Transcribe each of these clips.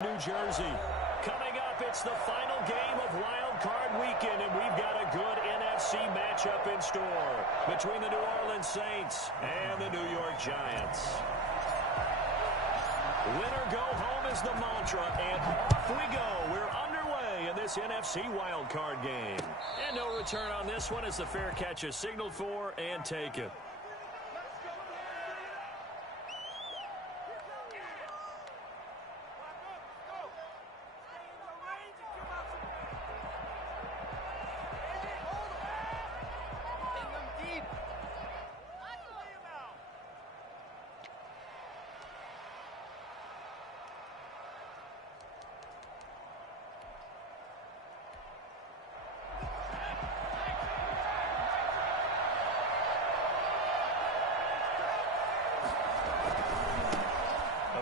New Jersey. Coming up, it's the final game of Wild Card Weekend, and we've got a good NFC matchup in store between the New Orleans Saints and the New York Giants. Win or go home is the mantra, and off we go. We're underway in this NFC Wild Card game. And no return on this one as the fair catch is signaled for and taken.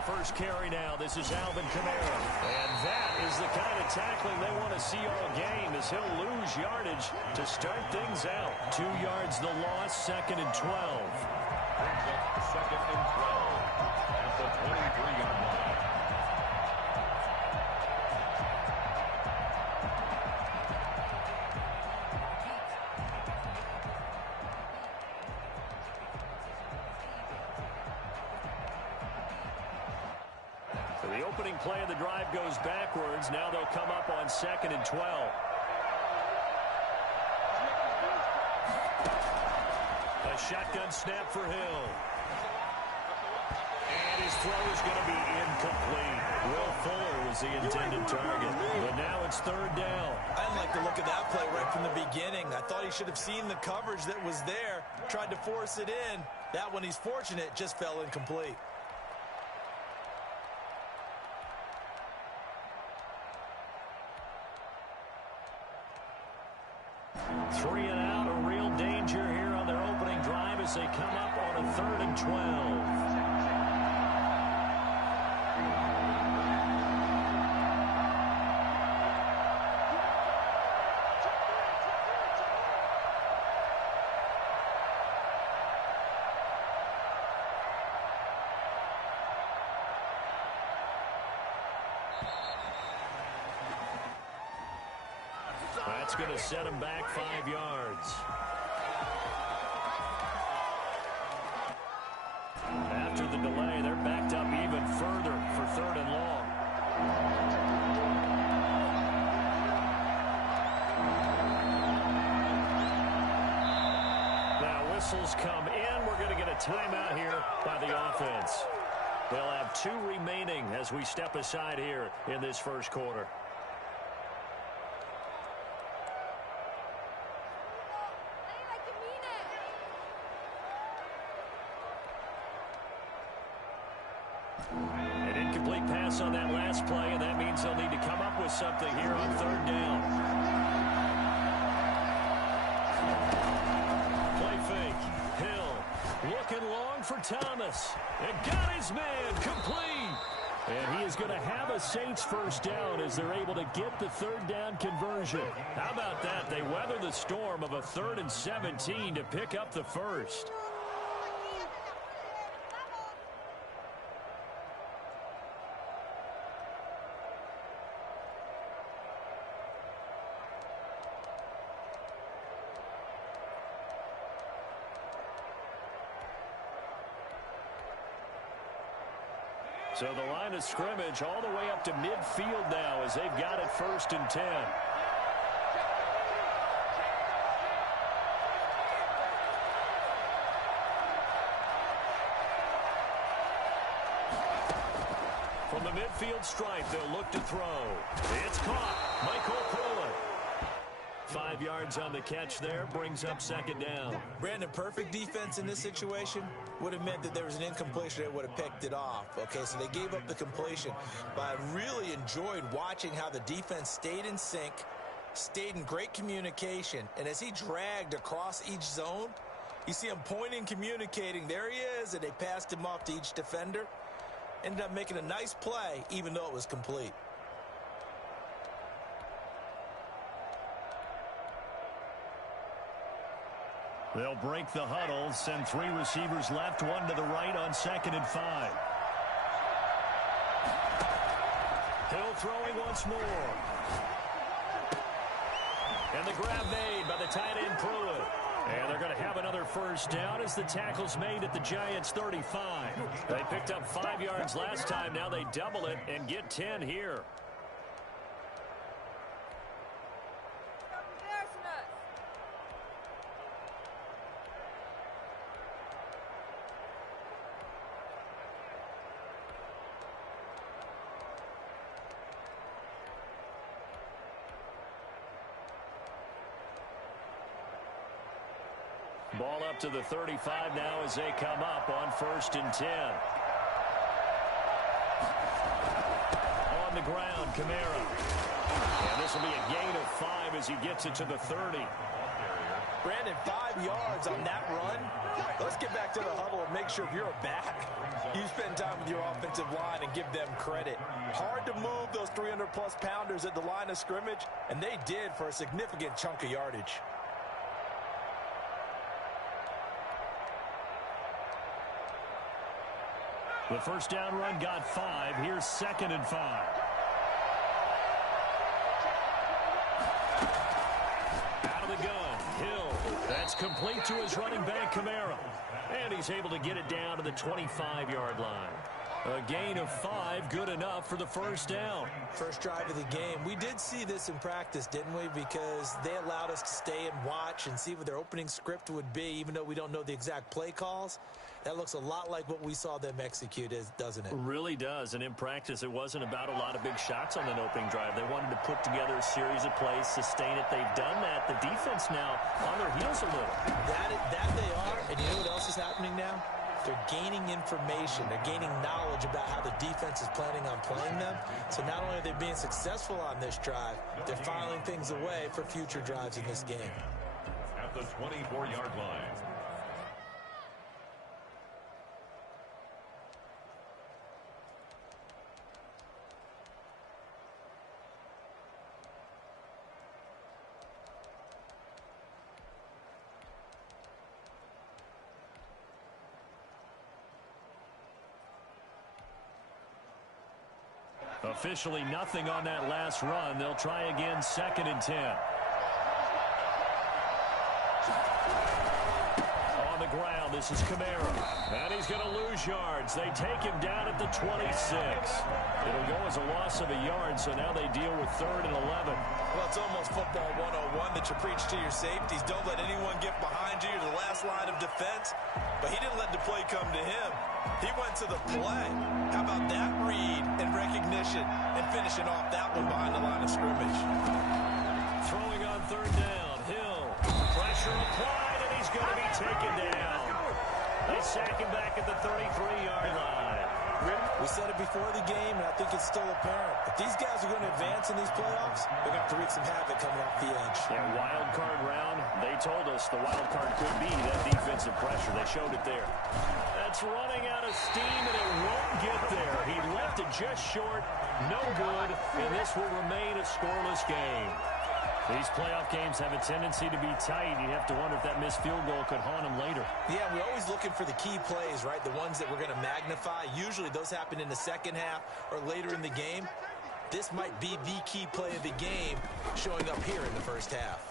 First carry now. This is Alvin Kamara. And that is the kind of tackling they want to see all game, as he'll lose yardage to start things out. 2 yards the loss, 2nd and 12. Brings up 2nd and 12 at the 23-yard line. The opening play of the drive goes backwards. Now they'll come up on 2nd and 12. A shotgun snap for Hill. And his throw is going to be incomplete. Will Fuller was the intended target. But now it's 3rd down. I like the look of that play right from the beginning. I thought he should have seen the coverage that was there. Tried to force it in. That one, he's fortunate, just fell incomplete. Three and out, a real danger here on their opening drive as they come up on a 3rd and 12. That's going to set him back 5 yards. After the delay, they're backed up even further for 3rd and long. Now whistles come in. We're going to get a timeout here by the offense. They'll have 2 remaining as we step aside here in this first quarter. An incomplete pass on that last play, and that means they'll need to come up with something here on 3rd down. Play fake. Hill looking long for Thomas. And got his man complete. And he is going to have a Saints first down as they're able to get the 3rd down conversion. How about that? They weather the storm of a 3rd and 17 to pick up the first. So the line of scrimmage all the way up to midfield now as they've got it 1st and 10. From the midfield stripe, they'll look to throw. It's caught. Michael Pruitt. 5 yards on the catch there, brings up 2nd down. Brandon, perfect defense in this situation would have meant that there was an incompletion that would have picked it off. Okay, so they gave up the completion. But I really enjoyed watching how the defense stayed in sync, stayed in great communication. And as he dragged across each zone, you see him pointing, communicating. There he is, and they passed him off to each defender. Ended up making a nice play, even though it was complete. They'll break the huddle, send 3 receivers left, 1 to the right on 2nd and 5. Hill throwing once more. And the grab made by the tight end Pruitt. And they're going to have another first down as the tackle's made at the Giants' 35. They picked up 5 yards last time. Now they double it and get 10 here. Ball up to the 35 now as they come up on 1st and 10. On the ground, Kamara. And this will be a gain of 5 as he gets it to the 30. Brandon, 5 yards on that run. Let's get back to the huddle and make sure if you're a back, you spend time with your offensive line and give them credit. Hard to move those 300-plus pounders at the line of scrimmage, and they did for a significant chunk of yardage. The first down run got 5. Here's 2nd and 5. Out of the gun, Hill. That's complete to his running back, Kamara. And he's able to get it down to the 25-yard line. A gain of 5, good enough for the first down. First drive of the game. We did see this in practice, didn't we? Because they allowed us to stay and watch and see what their opening script would be, even though we don't know the exact play calls. That looks a lot like what we saw them execute, doesn't it? Really does. And in practice, it wasn't about a lot of big shots on that opening drive. They wanted to put together a series of plays, sustain it. They've done that. The defense now on their heels a little. That they are. And you know what else is happening now? They're gaining information. They're gaining knowledge about how the defense is planning on playing them. So not only are they being successful on this drive, they're filing things away for future drives in this game. At the 24-yard line. Officially nothing on that last run. They'll try again, 2nd and 10. On the ground, this is Kamara. And he's going to lose yards. They take him down at the 26. It'll go as a loss of a yard, so now they deal with 3rd and 11. Well, it's almost football 101 that you preach to your safeties. Don't let anyone get behind you. You're the last line of defense. But he didn't let the play come to him. He went to the play. How about that read and recognition and finishing off that one behind the line of scrimmage? Throwing on 3rd down. Hill. Pressure applied, and he's going to be taken down. They sack him back at the 33-yard line. We said it before the game, and I think it's still apparent. If these guys are going to advance in these playoffs, they're going to have to wreak some havoc coming off the edge. Yeah, wild card round. They told us the wild card could be that defensive pressure. They showed it there. That's running out of steam, and it won't get there. He left it just short. No good, and this will remain a scoreless game. These playoff games have a tendency to be tight. You have to wonder if that missed field goal could haunt them later. Yeah, we're always looking for the key plays, right? The ones that we're going to magnify. Usually those happen in the second half or later in the game. This might be the key play of the game showing up here in the first half.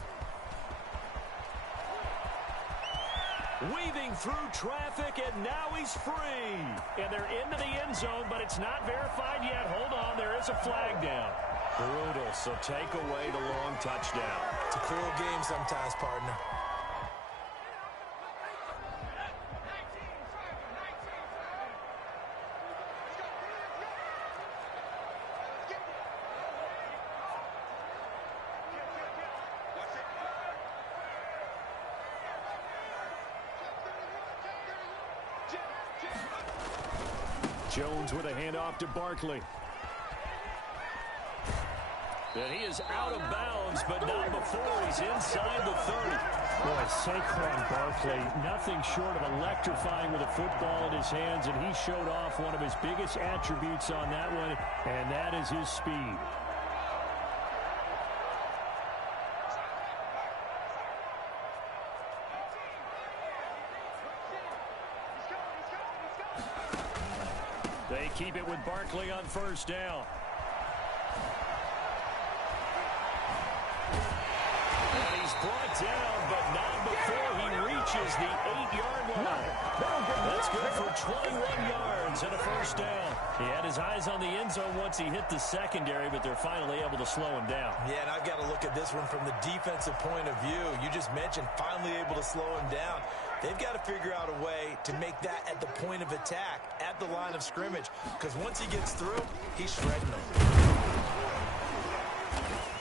Weaving through traffic, and now he's free. And they're into the end zone, but it's not verified yet. Hold on, there is a flag down. Brutal, so take away the long touchdown. It's a cruel game sometimes, partner. Jones with a handoff to Barkley. And he is out of bounds, but not before he's inside the 30. Boy, Saquon Barkley, nothing short of electrifying with a football in his hands, and he showed off one of his biggest attributes on that one, and that is his speed. They keep it with Barkley on 1st down. down, but not before he reaches the 8-yard line. That's good for 21 yards and a first down. He had his eyes on the end zone once he hit the secondary, but they're finally able to slow him down. Yeah, and I've got to look at this one from the defensive point of view. You just mentioned finally able to slow him down. They've got to figure out a way to make that at the point of attack, at the line of scrimmage, because once he gets through, he's shredding them.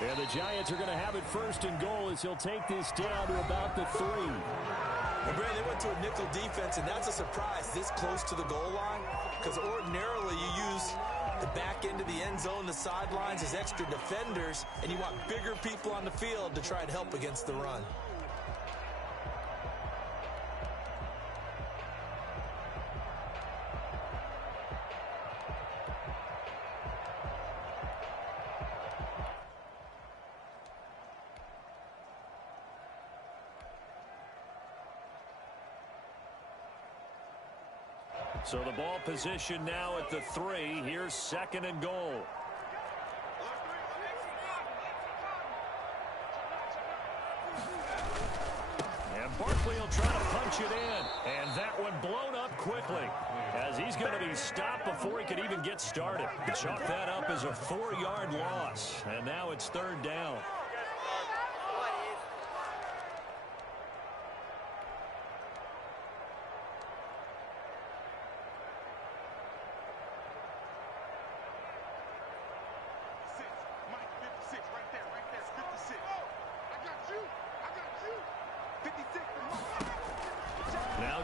And the Giants are going to have it first and goal as he'll take this down to about the 3. And Brad, they went to a nickel defense, and that's a surprise this close to the goal line, because ordinarily you use the back end of the end zone, the sidelines as extra defenders, and you want bigger people on the field to try and help against the run. So the ball position now at the 3. Here's second and goal. And Barkley will try to punch it in. And that one blown up quickly as he's going to be stopped before he could even get started. Chalk that up as a 4-yard loss. And now it's third down.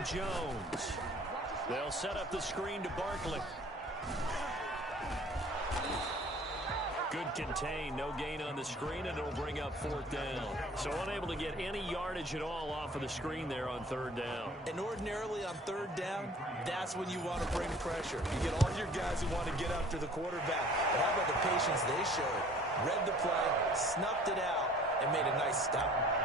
Jones. They'll set up the screen to Barkley. Good contain, no gain on the screen, and it'll bring up fourth down. So unable to get any yardage at all off of the screen there on third down. And ordinarily on third down, that's when you want to bring pressure. You get all your guys who want to get after the quarterback. But how about the patience they showed? Read the play, snuffed it out, and made a nice stop.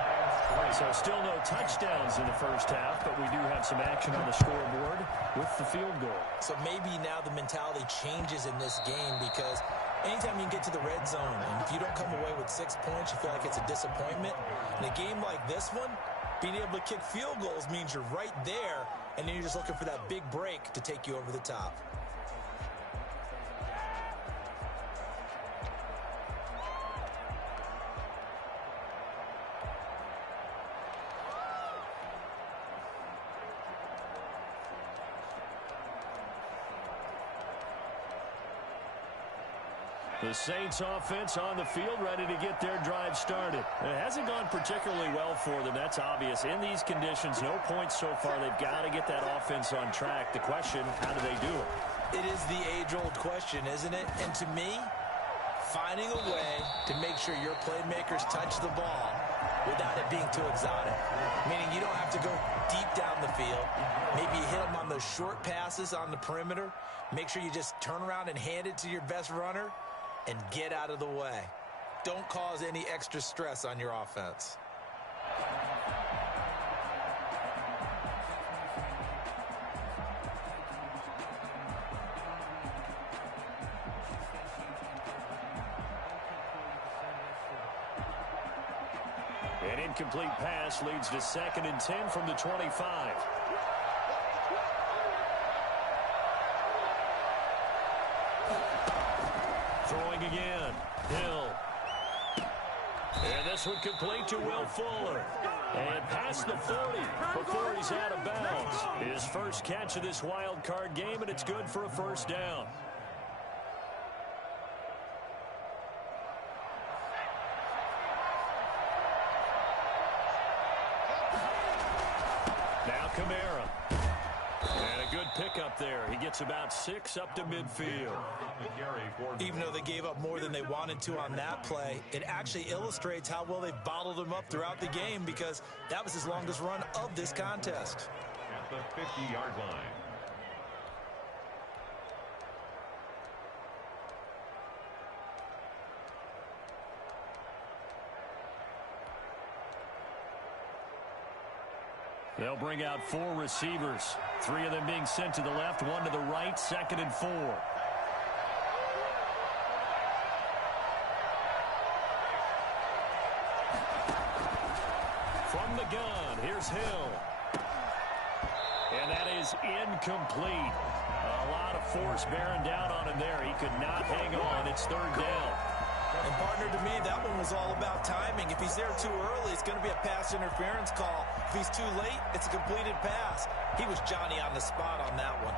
So still no touchdowns in the first half, but we do have some action on the scoreboard with the field goal. So maybe now the mentality changes in this game, because anytime you can get to the red zone, and if you don't come away with 6 points, you feel like it's a disappointment. In a game like this one, being able to kick field goals means you're right there, and then you're just looking for that big break to take you over the top. The Saints offense on the field, ready to get their drive started. It hasn't gone particularly well for them, that's obvious. In these conditions, no points so far. They've got to get that offense on track. The question, how do they do it? It is the age-old question, isn't it? And to me, finding a way to make sure your playmakers touch the ball without it being too exotic. Meaning you don't have to go deep down the field. Maybe you hit them on those short passes on the perimeter. Make sure you just turn around and hand it to your best runner and get out of the way. Don't cause any extra stress on your offense. An incomplete pass leads to 2nd and 10 from the 25. Throwing again. Hill. And this one complete to Will Fuller. And past the 40 before he's out of bounds. His first catch of this wild card game, and it's good for a first down. Now Kamara. And a good pickup there. He gets about 6 up to midfield. Even though they gave up more than they wanted to on that play, it actually illustrates how well they've bottled him up throughout the game, because that was his longest run of this contest. At the 50-yard line. They'll bring out 4 receivers. 3 of them being sent to the left, 1 to the right, 2nd and 4. from the gun. Here's Hill. And that is incomplete. A lot of force bearing down on him there. He could not hang on. It's third down. And partner, to me, that one was all about timing. If he's there too early, it's going to be a pass interference call. If he's too late, it's a completed pass. He was Johnny on the spot on that one.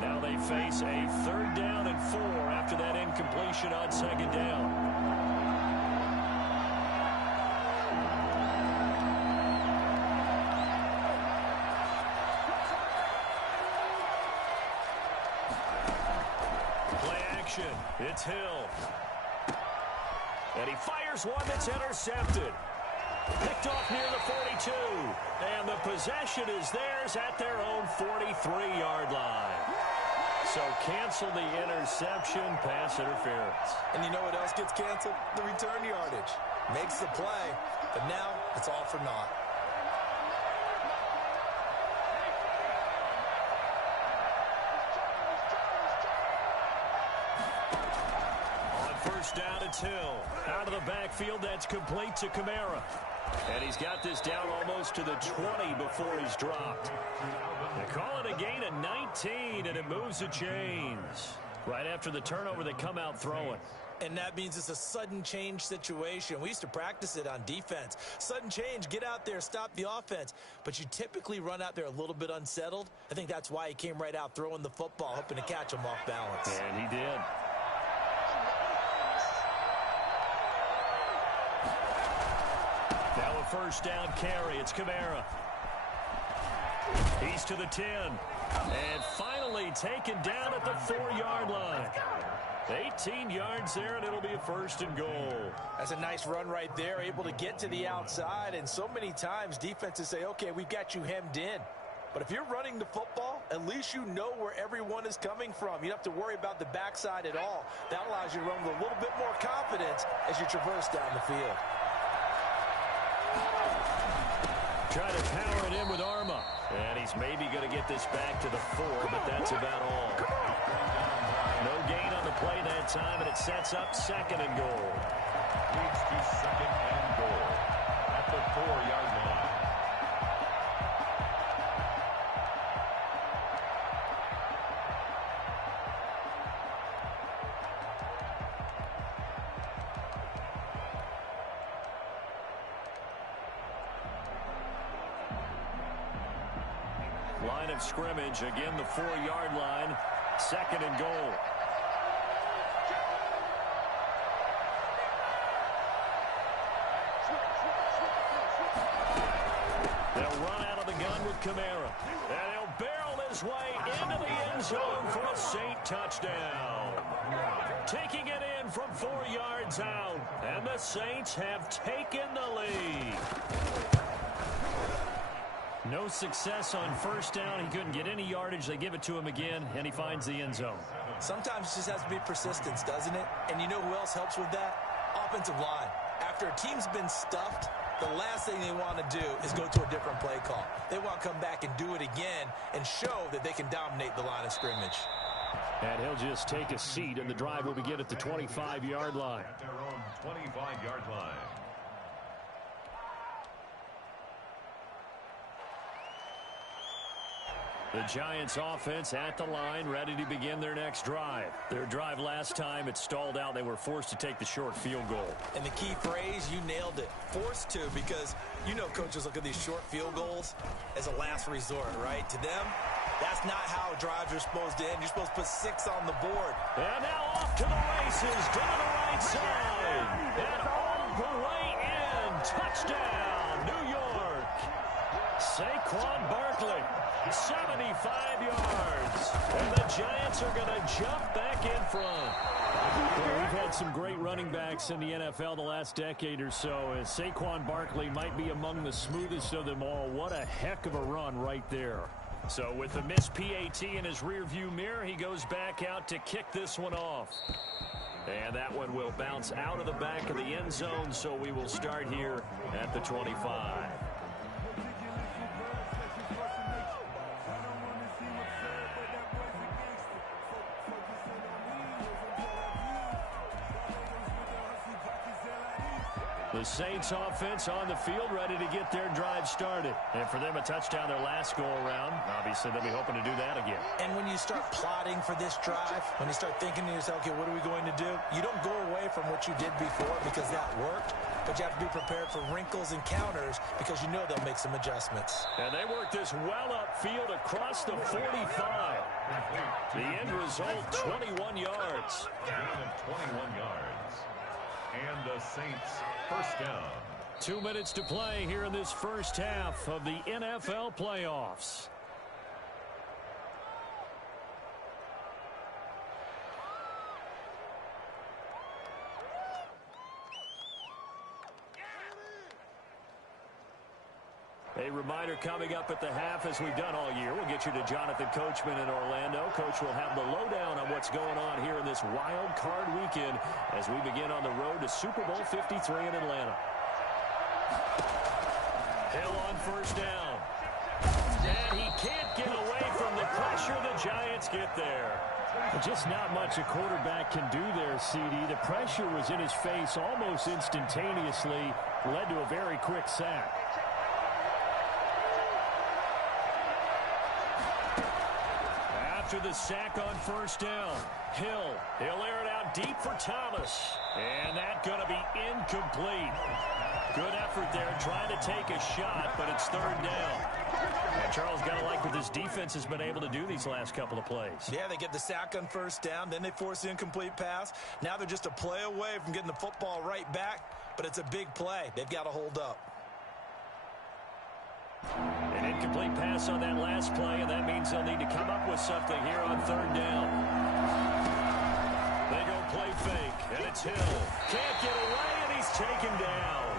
Now they face a third down and 4 after that incompletion on second down. Play action. It's Hill. And he fires one that's intercepted. Picked off near the 42. And the possession is theirs at their own 43-yard line. So cancel the interception, pass interference. And you know what else gets canceled? The return yardage. Makes the play, but now it's all for naught. On first down, it's Hill. Out of the backfield, that's complete to Kamara. And he's got this down almost to the 20 before he's dropped. They call it a gain of 19, and it moves the chains. Right after the turnover, they come out throwing. And that means it's a sudden change situation. We used to practice it on defense. Sudden change, get out there, stop the offense. But you typically run out there a little bit unsettled. I think that's why he came right out throwing the football, hoping to catch him off balance. And he did. Now a first down carry. It's Kamara. He's to the 10. And finally taken down at the 4-yard line. 18 yards there, and it'll be a first and goal. That's a nice run right there, able to get to the outside. And so many times defenses say, okay, we've got you hemmed in. But if you're running the football, at least you know where everyone is coming from. You don't have to worry about the backside at all. That allows you to run with a little bit more confidence as you traverse down the field. Try to power it in with Arma. And he's maybe going to get this back to the 4, but that's about all. No gain on the play that time, and it sets up second and goal. Leads to second and goal at the 4-yard line. Line of scrimmage, again the 4-yard line, second and goal. They'll run out of the gun with Kamara. And he'll barrel his way into the end zone for a Saint touchdown. Taking it in from 4 yards out. And the Saints have taken the lead. No success on first down. He couldn't get any yardage. They give it to him again, and he finds the end zone. Sometimes it just has to be persistence, doesn't it? And you know who else helps with that? Offensive line. After a team's been stuffed, the last thing they want to do is go to a different play call. They want to come back and do it again and show that they can dominate the line of scrimmage. And he'll just take a seat, and the drive will begin at the 25-yard line. At their own 25-yard line. The Giants offense at the line, ready to begin their next drive. Their drive last time, it stalled out. They were forced to take the short field goal. And the key phrase, you nailed it. Forced to, because you know coaches look at these short field goals as a last resort, right? To them, that's not how drives are supposed to end. You're supposed to put 6 on the board. And now off to the races, down the right side. And all the way in. Touchdown, New York. Saquon Barkley. 75 yards. And the Giants are going to jump back in front. Well, we've had some great running backs in the NFL the last decade or so. As Saquon Barkley might be among the smoothest of them all. What a heck of a run right there. So with the missed PAT in his rearview mirror, he goes back out to kick this one off. And that one will bounce out of the back of the end zone, so we will start here at the 25. The Saints offense on the field, ready to get their drive started. And for them, a touchdown their last go-around. Obviously, they'll be hoping to do that again. And when you start plotting for this drive, when you start thinking to yourself, okay, what are we going to do? You don't go away from what you did before because that worked, but you have to be prepared for wrinkles and counters because you know they'll make some adjustments. And they work this well upfield across the 45. The end result, 21 yards. 21 yards. And the Saints first down. 2 minutes to play here in this first half of the NFL playoffs. A reminder coming up at the half, as we've done all year. We'll get you to Jonathan Coachman in Orlando. Coach will have the lowdown on what's going on here in this wild card weekend as we begin on the road to Super Bowl 53 in Atlanta. Hill on first down. And he can't get away from the pressure. The Giants get there. Just not much a quarterback can do there, CD. The pressure was in his face almost instantaneously, led to a very quick sack. After the sack on first down, he'll air it out deep for Thomas. And that's going to be incomplete. Good effort there, trying to take a shot, but it's third down. And Charles, got to like what this defense has been able to do these last couple of plays. Yeah, they get the sack on first down, then they force the incomplete pass. Now they're just a play away from getting the football right back, but it's a big play. They've got to hold up. An incomplete pass on that last play, and that means they'll need to come up with something here on third down. They go play fake, and it's Hill. Can't get away, and he's taken down.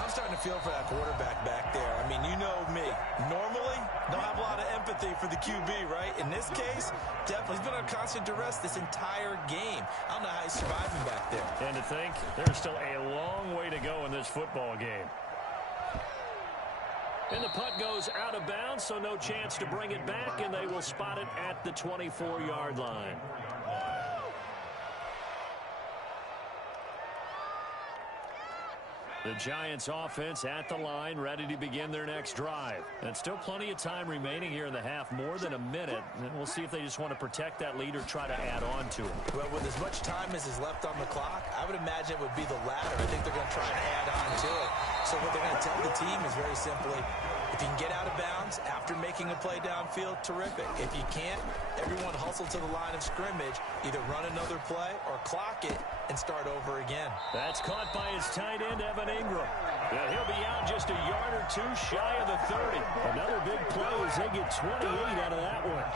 I'm starting to feel for that quarterback back there. I mean, you know me. Normally, don't have a lot of empathy for the QB, right? In this case, definitely he's been on constant duress this entire game. I don't know how he's surviving back there. And to think, there's still a long way to go in this football game. And the punt goes out of bounds, so no chance to bring it back, and they will spot it at the 24-yard line. The Giants offense at the line, ready to begin their next drive. And still plenty of time remaining here in the half, more than a minute. And we'll see if they just want to protect that lead or try to add on to it. Well, with as much time as is left on the clock, I would imagine it would be the latter. I think they're going to try to add on to it. So what they're going to tell the team is very simply, if you can get out of bounds after making a play downfield, terrific. If you can't, everyone hustle to the line of scrimmage, either run another play or clock it and start over again. That's caught by his tight end, Evan Ingram. Yeah, he'll be out just a yard or two shy of the 30. Another big play as they get 28 out of that one.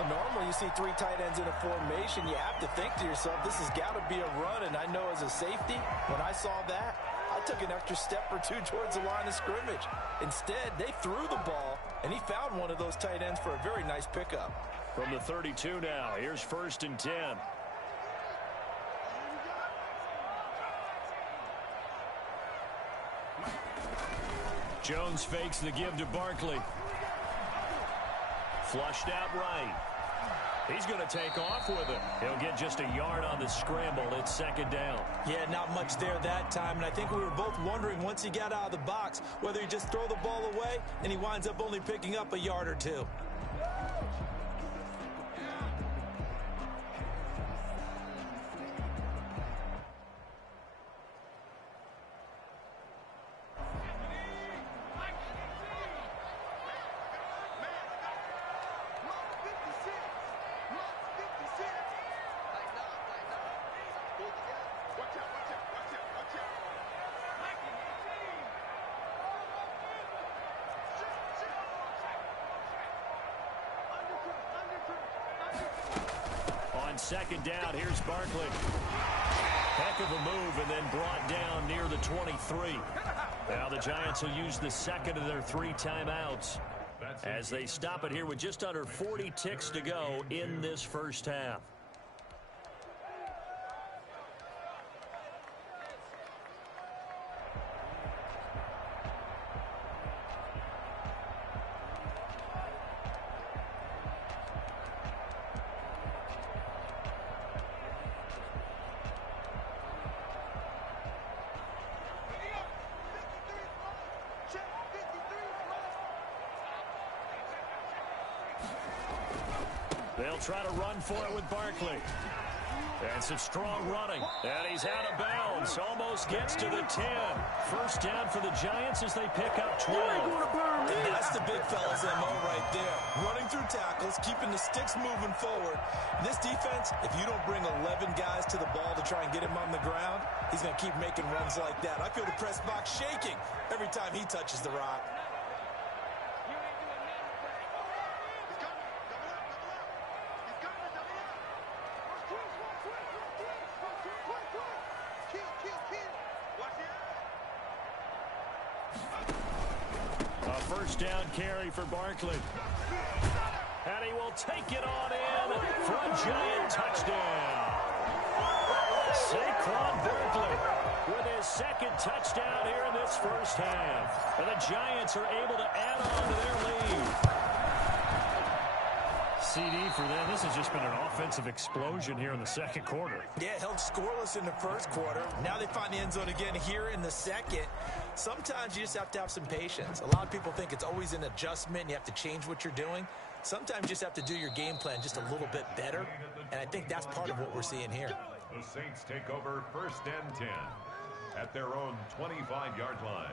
Well, normally you see three tight ends in a formation, you have to think to yourself, this has got to be a run, and I know as a safety, when I saw that, I took an extra step or two towards the line of scrimmage. Instead, they threw the ball, and he found one of those tight ends for a very nice pickup. From the 32 now, here's 1st and 10. Jones fakes the give to Barkley. Flushed out right. He's going to take off with it. He'll get just a yard on the scramble. It's 2nd down. Yeah, not much there that time, and I think we were both wondering once he got out of the box whether he just throw the ball away and he winds up only picking up a yard or two. On 2nd down, here's Barkley. Heck of a move, and then brought down near the 23. Now the Giants will use the second of their 3 timeouts as they stop it here with just under 40 ticks to go in this first half. They'll try to run for it with Barkley. And some strong running. And he's out of bounds. Almost gets to the 10. First down for the Giants as they pick up 12. And that's the big fella's MO right there. Running through tackles, keeping the sticks moving forward. This defense, if you don't bring 11 guys to the ball to try and get him on the ground, he's going to keep making runs like that. I feel the press box shaking every time he touches the rock. First down carry for Barkley. And he will take it on in for a Giant touchdown. Saquon Barkley with his second touchdown here in this first half. And the Giants are able to add on to their lead. CD for them. This has just been an offensive explosion here in the second quarter. Yeah, held scoreless in the first quarter. Now they find the end zone again here in the second. Sometimes you just have to have some patience. A lot of people think it's always an adjustment. You have to change what you're doing. Sometimes you just have to do your game plan just a little bit better. And I think that's part of what we're seeing here. The Saints take over 1st and 10 at their own 25-yard line.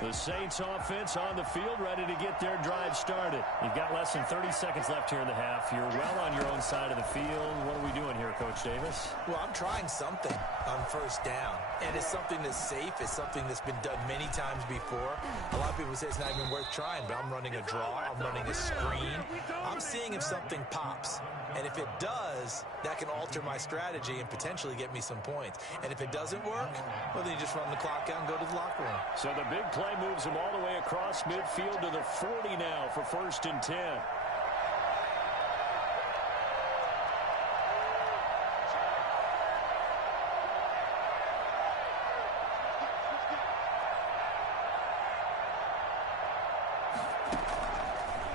The Saints offense on the field, ready to get their drive started. You've got less than 30 seconds left here in the half. You're well on your own side of the field. What are we doing here, Coach Davis? Well, I'm trying something on first down. And it's something that's safe. It's something that's been done many times before. A lot of people say it's not even worth trying, but I'm running a draw. I'm running a screen. I'm seeing if something pops. And if it does, that can alter my strategy and potentially get me some points. And if it doesn't work, well, then you just run the clock out and go to the locker room. So the big play moves him all the way across midfield to the 40 now for 1st and 10.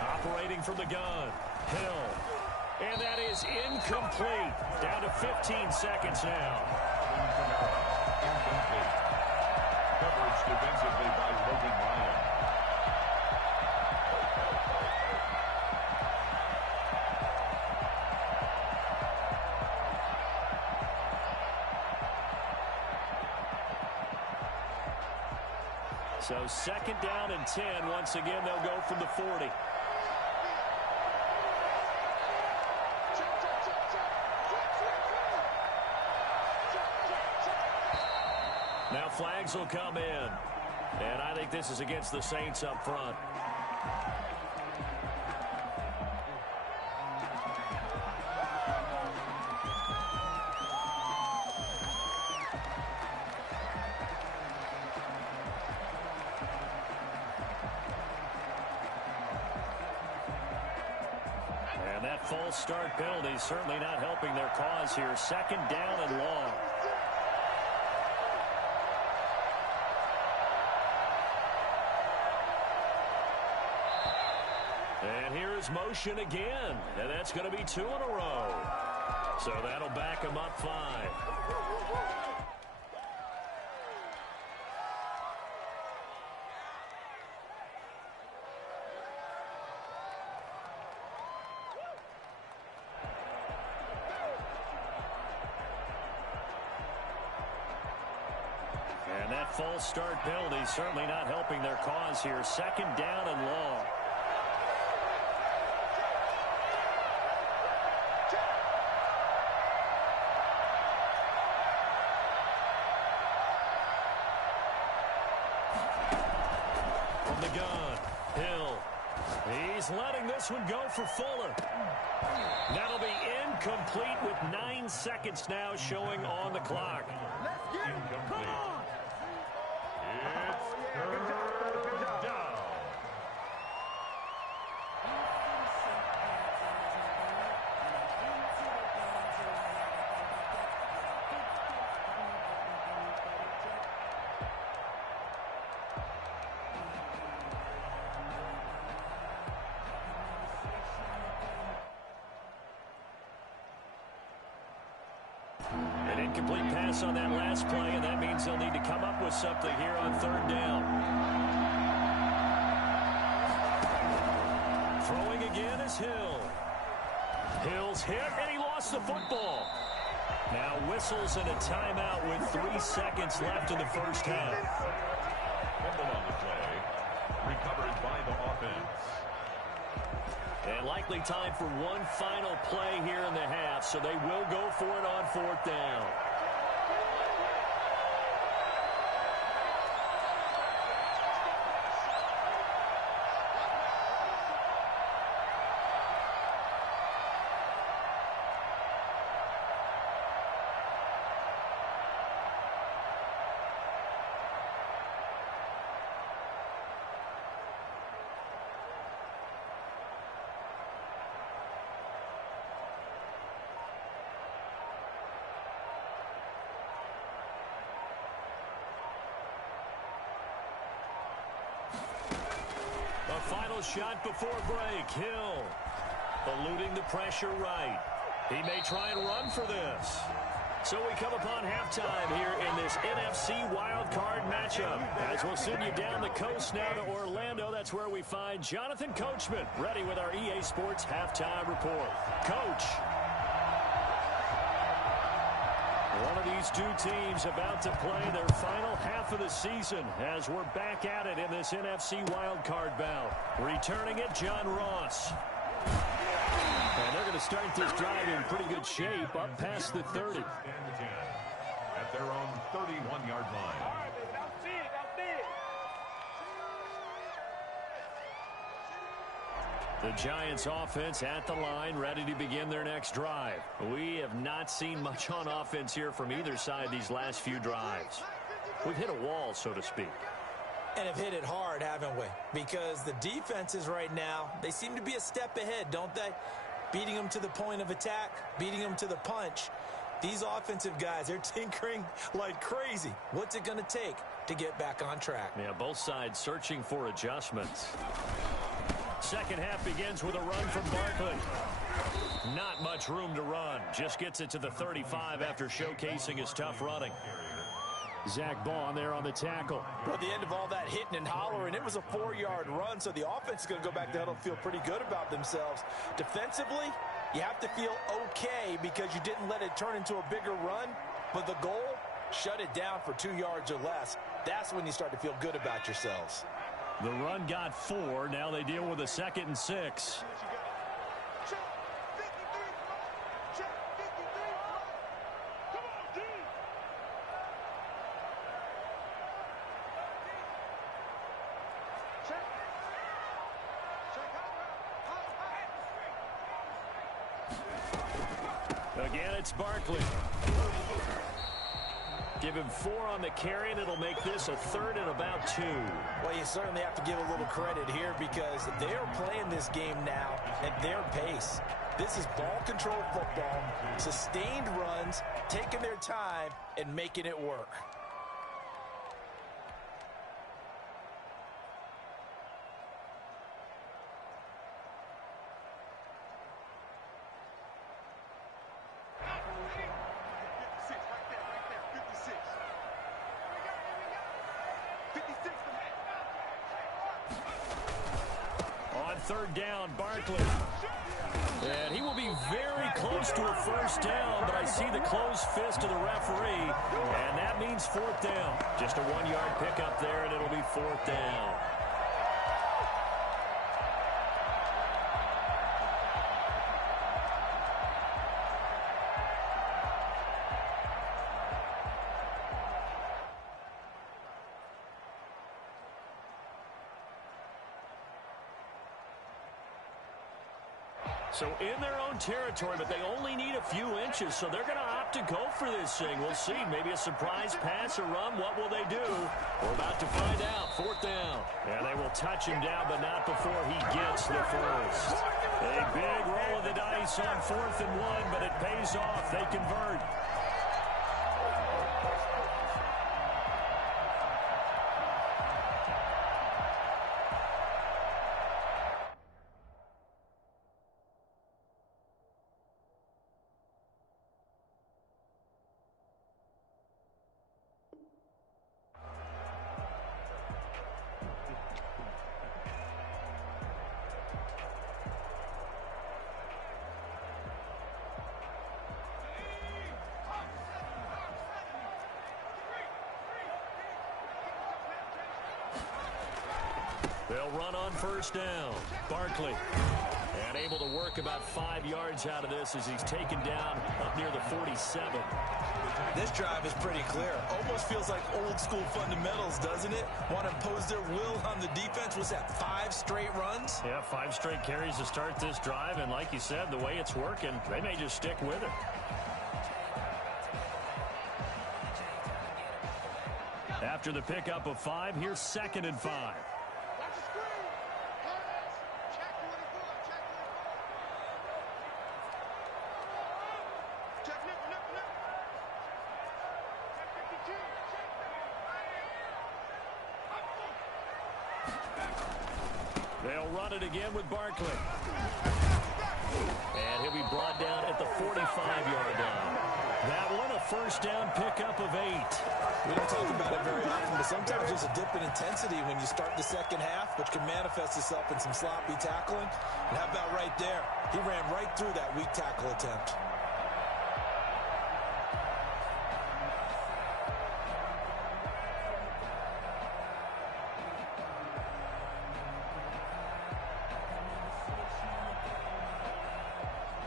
Operating from the gun, Hill. And that is incomplete. Down to 15 seconds now. Incomplete. Coverage defensively by Logan Ryan. So 2nd down and 10. Once again, they'll go from the 40. Now flags will come in. And I think this is against the Saints up front. And that false start penalty is certainly not helping their cause here. 2nd down and long. And here's motion again, and that's going to be 2 in a row. So that'll back him up 5. And that false start penalty certainly not helping their cause here. 2nd down and long. The gun, Hill. He's letting this one go for Fuller. That'll be incomplete with 9 seconds now showing on the clock. Incomplete. It's 3rd down. incomplete pass on that last play, and that means they'll need to come up with something here on third down. Throwing again is Hill. Hill's hit, and he lost the football. Now whistles and a timeout with 3 seconds left in the first half. Fumble on the play. Recovered by the offense. And likely time for one final play here in the half, so they will go for it on fourth down. A final shot before break. Hill eluding the pressure right. He may try and run for this. So we come upon halftime here in this NFC wildcard matchup. As we'll send you down the coast now to Orlando, that's where we find Jonathan Coachman ready with our EA Sports halftime report. Coach. One of these two teams about to play their final half of the season as we're back at it in this NFC wildcard bout. Returning it, John Ross. And they're going to start this drive in pretty good shape up past the 30. At their own 31-yard line. The Giants offense at the line, ready to begin their next drive. We have not seen much on offense here from either side these last few drives. We've hit a wall, so to speak. And have hit it hard, haven't we? Because the defenses right now, they seem to be a step ahead, don't they? Beating them to the point of attack, beating them to the punch. These offensive guys, they're tinkering like crazy. What's it going to take to get back on track? Yeah, both sides searching for adjustments. Second half begins with a run from Barkley. Not much room to run. Just gets it to the 35 after showcasing his tough running. Zach Baugh there on the tackle. Well, at the end of all that hitting and hollering, it was a 4-yard run, so the offense is going to go back to huddle and feel pretty good about themselves. Defensively, you have to feel okay because you didn't let it turn into a bigger run, but the goal, shut it down for 2 yards or less. That's when you start to feel good about yourselves. The run got 4. Now they deal with a 2nd and 6. Again, it's Barkley. Give him 4 on the carry, and it'll make this a 3rd and about 2. Well, you certainly have to give a little credit here because they're playing this game now at their pace. This is ball control football, sustained runs, taking their time, and making it work. Third down, Barkley. And he will be very close to a first down, but I see the closed fist of the referee, and that means 4th down. Just a 1-yard pickup there, and it'll be 4th down. So in their own territory, but they only need a few inches, so they're going to opt to go for this thing. We'll see. Maybe a surprise pass or run. What will they do? We're about to find out. 4th down. And they will touch him down, but not before he gets the first. A big roll of the dice on 4th and 1, but it pays off. They convert. They'll run on first down. Barkley. And able to work about 5 yards out of this as he's taken down up near the 47. This drive is pretty clear. Almost feels like old school fundamentals, doesn't it? Want to impose their will on the defense. Was that 5 straight runs? Yeah, 5 straight carries to start this drive. And like you said, the way it's working, they may just stick with it. After the pickup of 5, here's 2nd and 5. They'll run it again with Barkley. And he'll be brought down at the 45-yard line. That one, a first down pickup of 8. We don't talk about it very often, but sometimes there's a dip in intensity when you start the second half, which can manifest itself in some sloppy tackling. And how about right there? He ran right through that weak tackle attempt.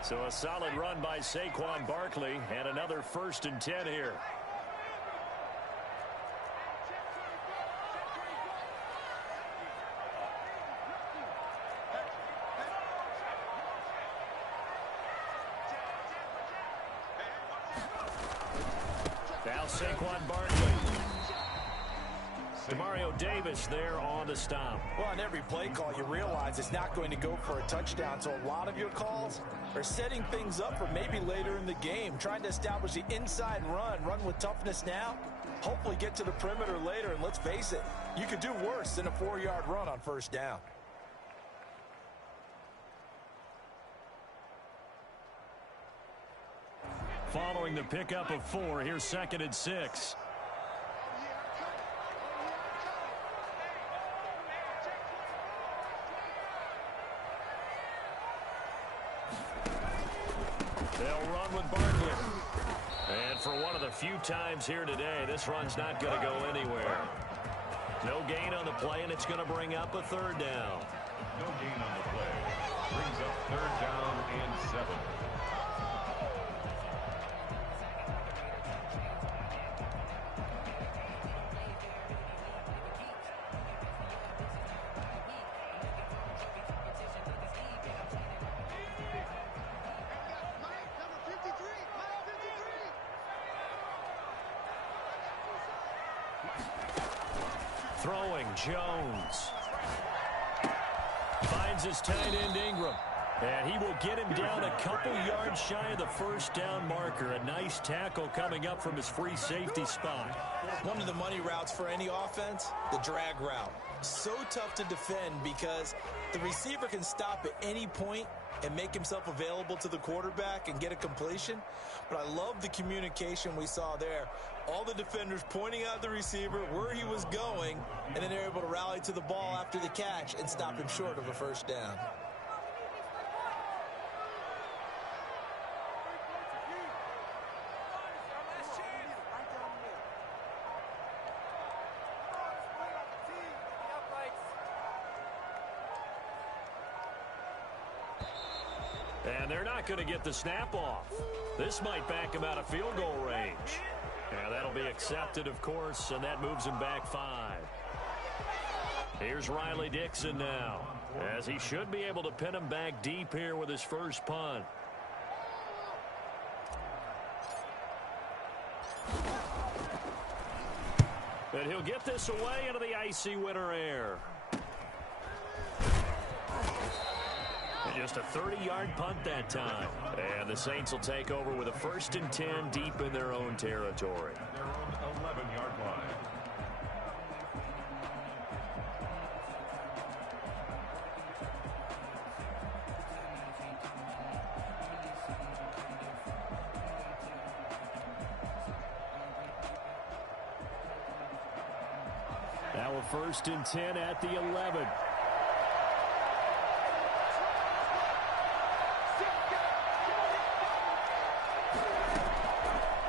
So a solid run by Saquon Barkley and another 1st and 10 here. Now Saquon Barkley. Demario Davis there on the stop. Well, on every play call, you realize it's not going to go for a touchdown. So a lot of your calls are setting things up for maybe later in the game, trying to establish the inside run with toughness now, hopefully get to the perimeter later. And let's face it, you could do worse than a 4-yard run on first down. Following the pickup of 4, here's 2nd and 6. They'll run with Barkley. And for one of the few times here today, this run's not going to go anywhere. No gain on the play, and it's going to bring up a 3rd down. No gain on the play. Brings up 3rd down and 7. Throwing, Jones. Finds his tight end, Ingram. And he will get him down a couple yards shy of the first down marker. A nice tackle coming up from his free safety spot. One of the money routes for any offense, the drag route. So tough to defend because the receiver can stop at any point and make himself available to the quarterback and get a completion. But I love the communication we saw there. All the defenders pointing out the receiver, where he was going, and then they're able to rally to the ball after the catch and stop him short of a first down. And they're not going to get the snap off. This might back him out of field goal range. And that'll be accepted, of course, and that moves him back 5. Here's Riley Dixon now, as he should be able to pin him back deep here with his first punt. And he'll get this away into the icy winter air. Just a 30-yard punt that time. And the Saints will take over with a 1st and 10 deep in their own territory. Their own 11-yard line. Now a 1st and 10 at the 11.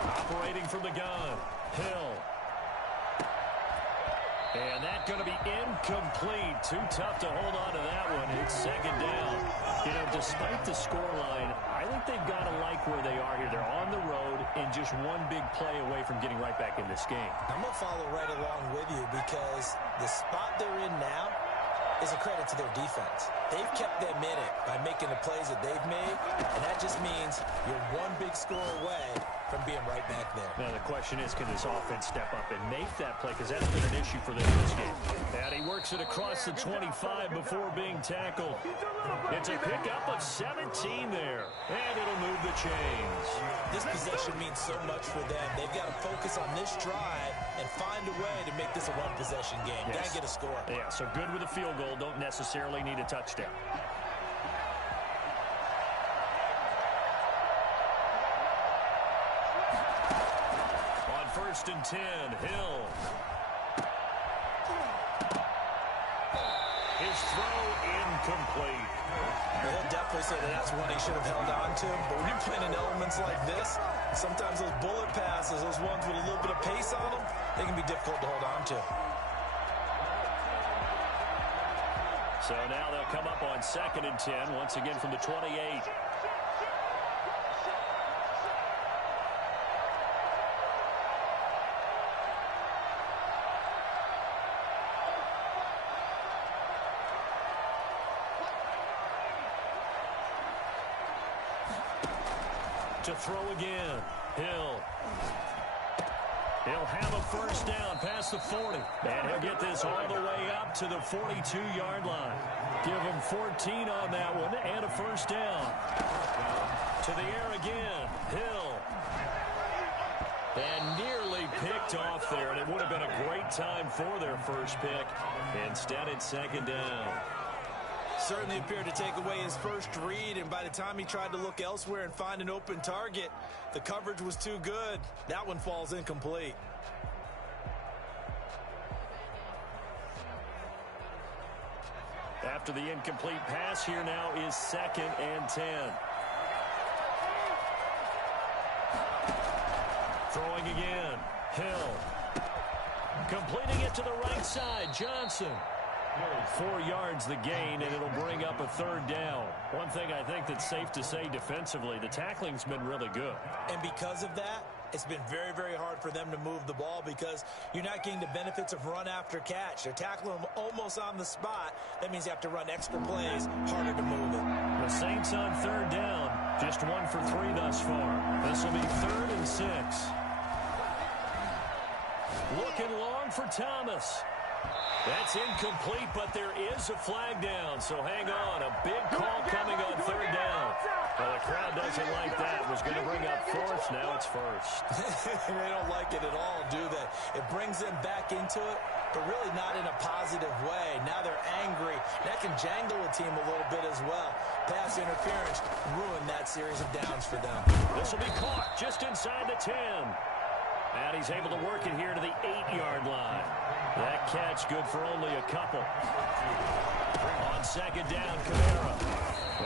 Operating from the gun, Hill. And that's going to be incomplete. Too tough to hold on to that one. It's second down. You know, despite the scoreline, I think they've got to like where they are here. They're on the road and just one big play away from getting right back in this game. I'm going to follow right along with you because the spot they're in now is a credit to their defense. They've kept them in it by making the plays that they've made, and that just means you're one big score away from being right back there. Now the question is, can this offense step up and make that play? Because that's been an issue for them this game. And he works it across the 25 before being tackled. It's a pickup of 17 there. And it'll move the chains. This possession means so much for them. They've got to focus on this drive and find a way to make this a one-possession game. Yes. Got to get a score. Yeah, so good with a field goal. Don't necessarily need a touchdown. First and 10, Hill. His throw incomplete. Well, he'll definitely say that that's one he should have held on to. But when you're playing in elements like this, sometimes those bullet passes, those ones with a little bit of pace on them, they can be difficult to hold on to. So now they'll come up on second and 10, once again from the 28. To throw again. Hill. He'll have a first down past the 40. And he'll get this all the way up to the 42-yard line. Give him 14 on that one and a first down. To the air again. Hill. And nearly picked off there. And it would have been a great time for their first pick. Instead, it's second down. Certainly appeared to take away his first read, and by the time he tried to look elsewhere and find an open target, the coverage was too good. That one falls incomplete. After the incomplete pass, here now is second and 10. Throwing again. Hill. Completing it to the right side. Johnson. 4 yards the gain, and it'll bring up a third down. One thing I think that's safe to say defensively, the tackling's been really good. And because of that, it's been very, very hard for them to move the ball because you're not getting the benefits of run after catch. They're tackling them almost on the spot. That means you have to run extra plays, harder to move it. The Saints on third down, just 1 for 3 thus far. This will be 3rd and 6. Looking long for Thomas. That's incomplete, but there is a flag down, so hang on. A big call coming on third down. Well, the crowd doesn't like that. Was going to bring up 4th, now it's 1st. They don't like it at all, do they? It brings them back into it, but really not in a positive way. Now they're angry. That can jangle a team a little bit as well. Pass interference ruined that series of downs for them. This will be caught just inside the 10. And he's able to work it here to the 8-yard line. That catch good for only a couple. On second down, Kamara.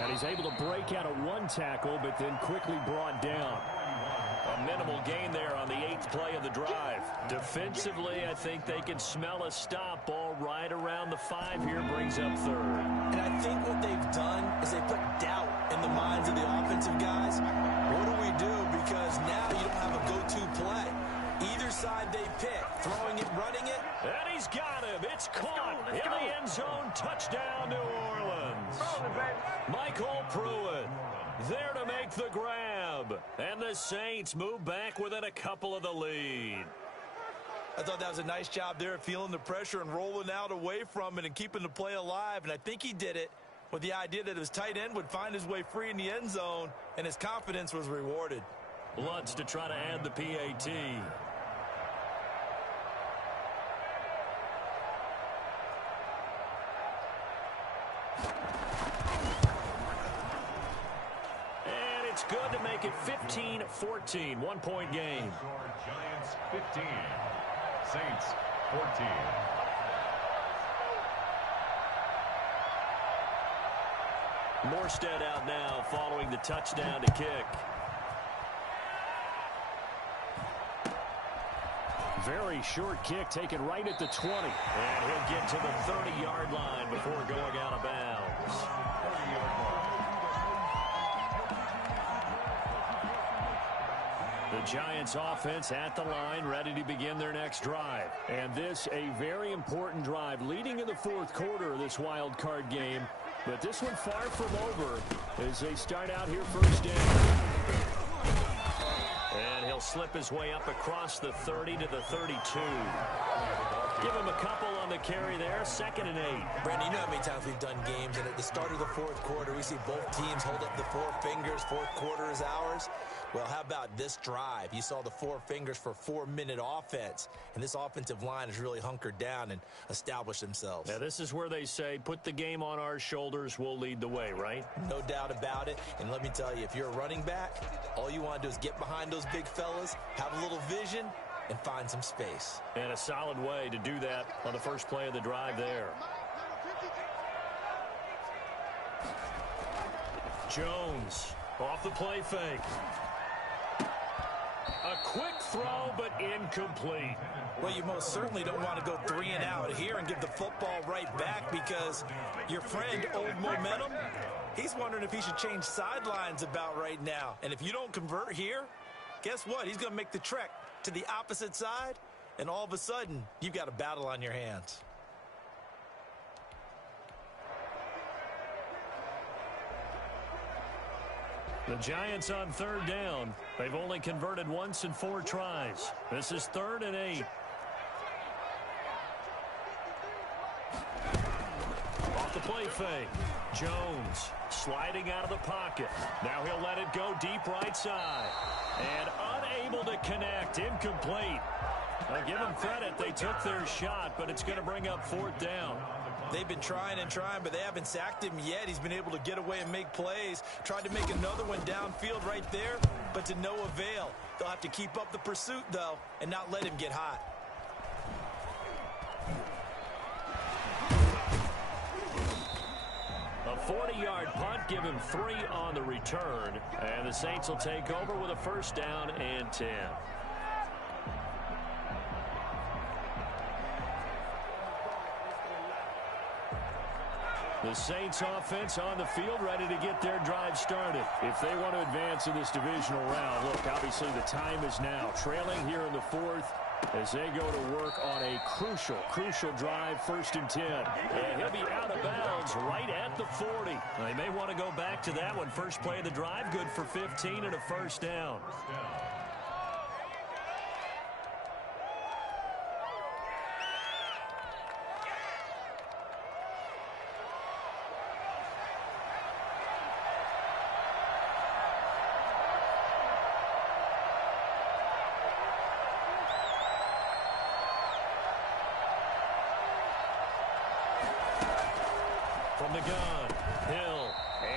And he's able to break out of 1 tackle, but then quickly brought down. A minimal gain there on the 8th play of the drive. Defensively, I think they can smell a stop. Ball right around the 5 here, brings up 3rd. And I think what they've done is they put doubt in the minds of the offensive guys. What do we do? Because now you don't have a go-to play. Either side they pick, throwing it, running it. And he's got him. It's caught in the end zone. Touchdown, New Orleans. Michael Pruitt there to make the grab. And the Saints move back within a couple of the lead. I thought that was a nice job there, feeling the pressure and rolling out away from it and keeping the play alive. And I think he did it with the idea that his tight end would find his way free in the end zone, and his confidence was rewarded. Lutz to try to add the PAT. And it's good to make it 15-14, 1-point game. Giants 15, Saints 14. Morstead out now following the touchdown to kick. Very short kick taken right at the 20. And he'll get to the 30-yard line before going out of bounds. The Giants offense at the line, ready to begin their next drive. And this a very important drive leading in the fourth quarter of this wild card game. But this one far from over as they start out here first down. And he'll slip his way up across the 30 to the 32. Give him a couple on the carry there, 2nd and 8. Brandon, you know how many times we've done games, and at the start of the fourth quarter, we see both teams hold up the 4 fingers, fourth quarter is ours. Well, how about this drive? You saw the 4 fingers for 4-minute offense, and this offensive line has really hunkered down and established themselves. Now, this is where they say, put the game on our shoulders, we'll lead the way, right? No doubt about it, and let me tell you, if you're a running back, all you want to do is get behind those big fellas, have a little vision, and find some space. And a solid way to do that on the first play of the drive there. Jones off the play fake. A quick throw, but incomplete. Well, you most certainly don't want to go 3 and out here and give the football right back because your friend, Old Momentum, he's wondering if he should change sidelines about right now. And if you don't convert here, guess what? He's going to make the trek to the opposite side, and all of a sudden, you've got a battle on your hands. The Giants on 3rd down. They've only converted once in 4 tries. This is 3rd and 8. Off the play fake. Jones sliding out of the pocket. Now he'll let it go deep right side. And unable to connect. Incomplete. I'll give them credit. They took their shot, but it's going to bring up 4th down. They've been trying and trying, but they haven't sacked him yet. He's been able to get away and make plays. Tried to make another one downfield right there, but to no avail. They'll have to keep up the pursuit, though, and not let him get hot. A 40-yard punt, give him 3 on the return. And the Saints will take over with a 1st down and 10. The Saints offense on the field ready to get their drive started. If they want to advance in this divisional round, look, obviously the time is now. Trailing here in the 4th as they go to work on a crucial drive, 1st and 10. And he'll be out of bounds right at the 40. They may want to go back to that one. First play of the drive, good for 15 and a 1st down. From the gun, Hill,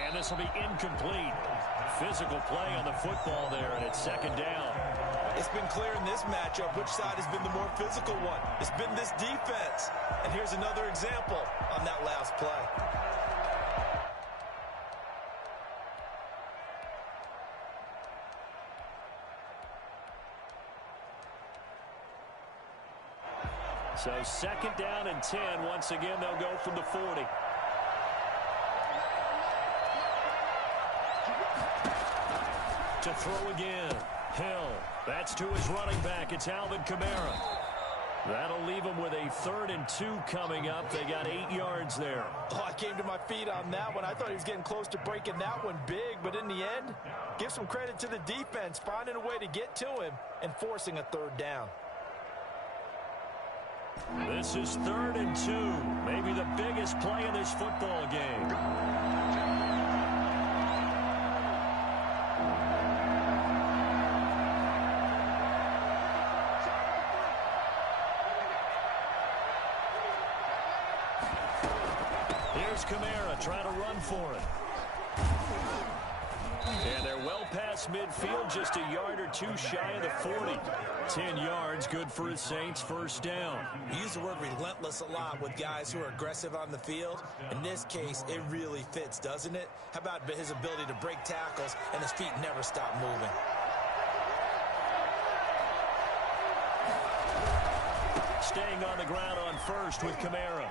and this will be incomplete. Physical play on the football there, and it's 2nd down. It's been clear in this matchup which side has been the more physical one. It's been this defense. And here's another example on that last play. So 2nd down and 10. Once again, they'll go from the 40. To throw again. Hill. That's to his running back. It's Alvin Kamara. That'll leave him with a 3rd and 2 coming up. They got 8 yards there. Oh, I came to my feet on that one. I thought he was getting close to breaking that one big, but in the end, give some credit to the defense, finding a way to get to him and forcing a 3rd down. This is 3rd and 2. Maybe the biggest play in this football game. Here's Kamara trying to run for it. And they're well past midfield, just a yard or 2 shy of the 40. 10 yards, good for his Saints, 1st down. We use the word relentless a lot with guys who are aggressive on the field. In this case, it really fits, doesn't it? How about his ability to break tackles and his feet never stop moving? staying on the ground on first with Kamara.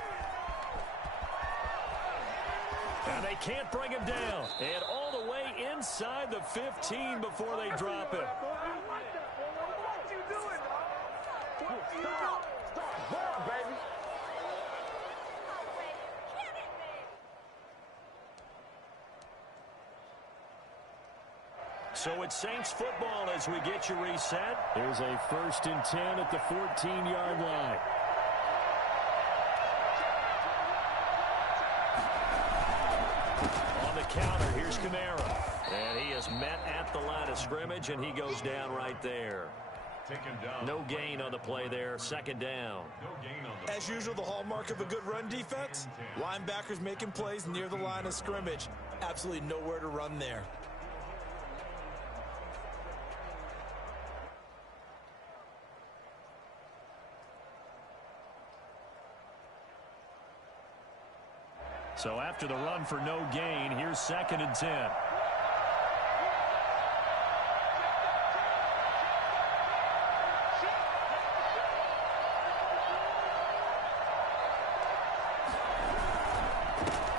And they can't bring him down. And all the way inside the 15 before they drop him. So it's Saints football as we get you reset. There's a 1st and 10 at the 14-yard line. On the counter, here's Kamara. And he is met at the line of scrimmage, and he goes down right there. No gain on the play there. 2nd down. As usual, the hallmark of a good run defense, linebackers making plays near the line of scrimmage. Absolutely nowhere to run there. So after the run for no gain, here's 2nd and 10.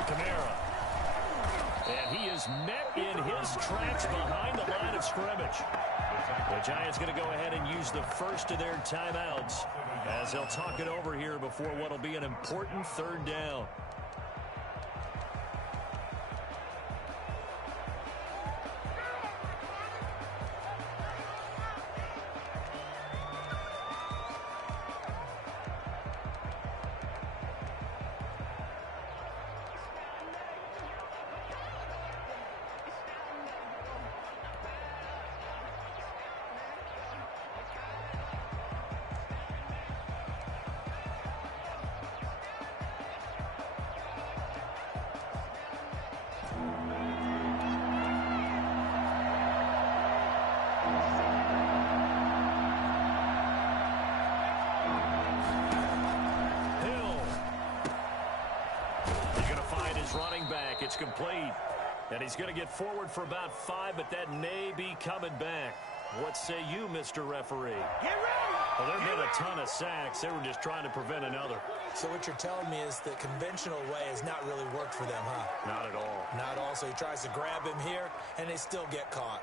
Kamara. And he is met in his tracks behind the line of scrimmage. The Giants going to go ahead and use the first of their timeouts as they'll talk it over here before what will be an important 3rd down. It's complete. And he's going to get forward for about 5, but that may be coming back. What say you, Mr. Referee? Get ready! Well, there have been a ton of sacks. They were just trying to prevent another. So what you're telling me is the conventional way has not really worked for them, huh? Not at all. Not at all. So he tries to grab him here, and they still get caught.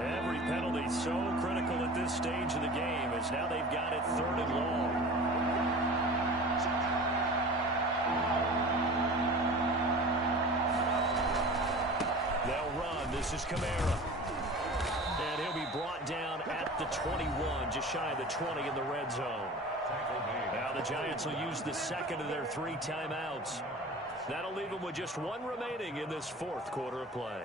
Every penalty so critical at this stage of the game as now they've got it 3rd and long. They'll run. This is Kamara. And he'll be brought down at the 21, just shy of the 20 in the red zone. Now the Giants will use the 2nd of their 3 timeouts. That'll leave them with just 1 remaining in this 4th quarter of play.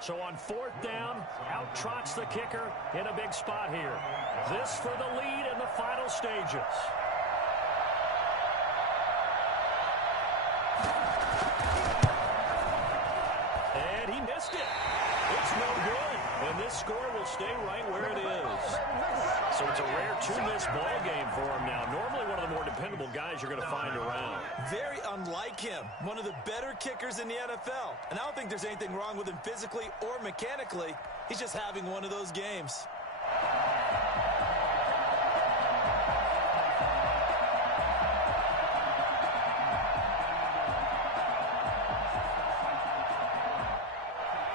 So on 4th down, out trots the kicker in a big spot here. This for the lead in the final stages. And he missed it. It's no good. And this score will stay right where it is. So it's a rare 2-miss ball game for him now. Normally one of the more dependable guys you're going to find around. Very unlike him. One of the better kickers in the NFL. And I don't think there's anything wrong with him physically or mechanically. He's just having one of those games.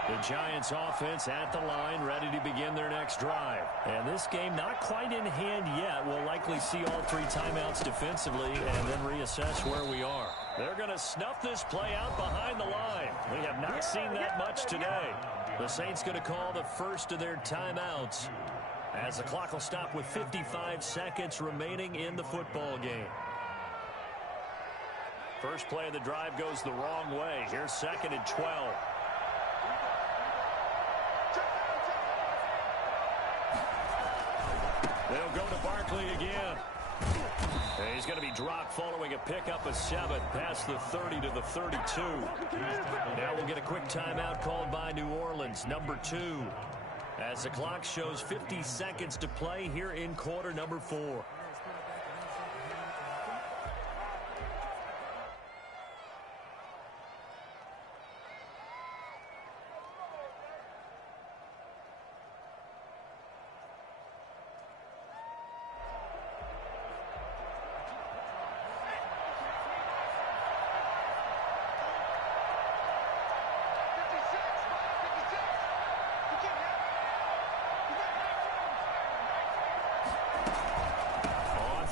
The Giants offense at the line, ready to begin their next drive. And this game not quite in hand yet. We'll likely see all 3 timeouts defensively and then reassess where we are. They're going to snuff this play out behind the line. We have not seen that much today. The Saints going to call the first of their timeouts as the clock will stop with 55 seconds remaining in the football game. First play of the drive goes the wrong way. Here's 2nd and 12. They'll go to Barkley again. And he's going to be dropped following a pickup of 7 past the 30 to the 32. Now we'll get a quick timeout called by New Orleans, number 2. As the clock shows 50 seconds to play here in quarter number 4.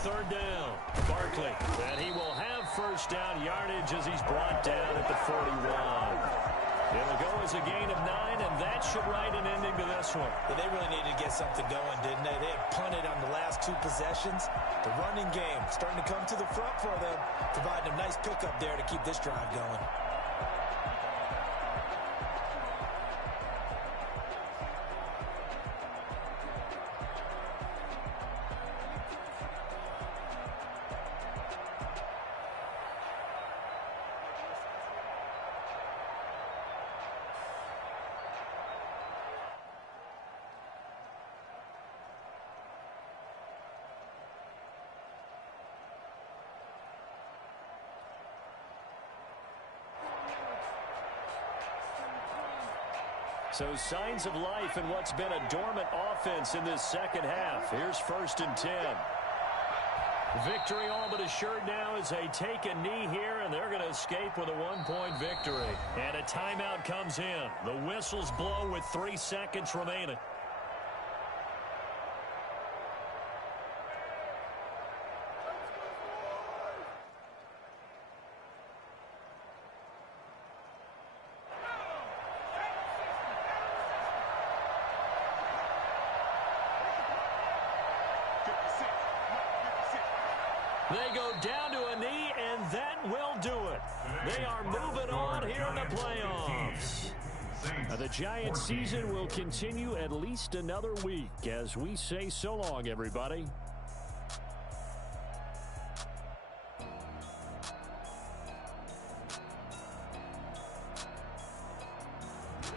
Third down, Barkley, and he will have first down yardage as he's brought down at the 41. It'll go as a gain of 9, and that should write an ending to this one. Yeah, they really needed to get something going, didn't they? They had punted on the last 2 possessions. The running game starting to come to the front for them, providing a nice pickup there to keep this drive going. So signs of life in what's been a dormant offense in this second half. Here's 1st and 10. Victory all but assured now as they take a knee here, and they're going to escape with a 1-point victory. And a timeout comes in. The whistles blow with 3 seconds remaining. They go down to a knee, and that will do it. They are moving on here in the playoffs. The Giants season will continue at least another week as we say so long, everybody.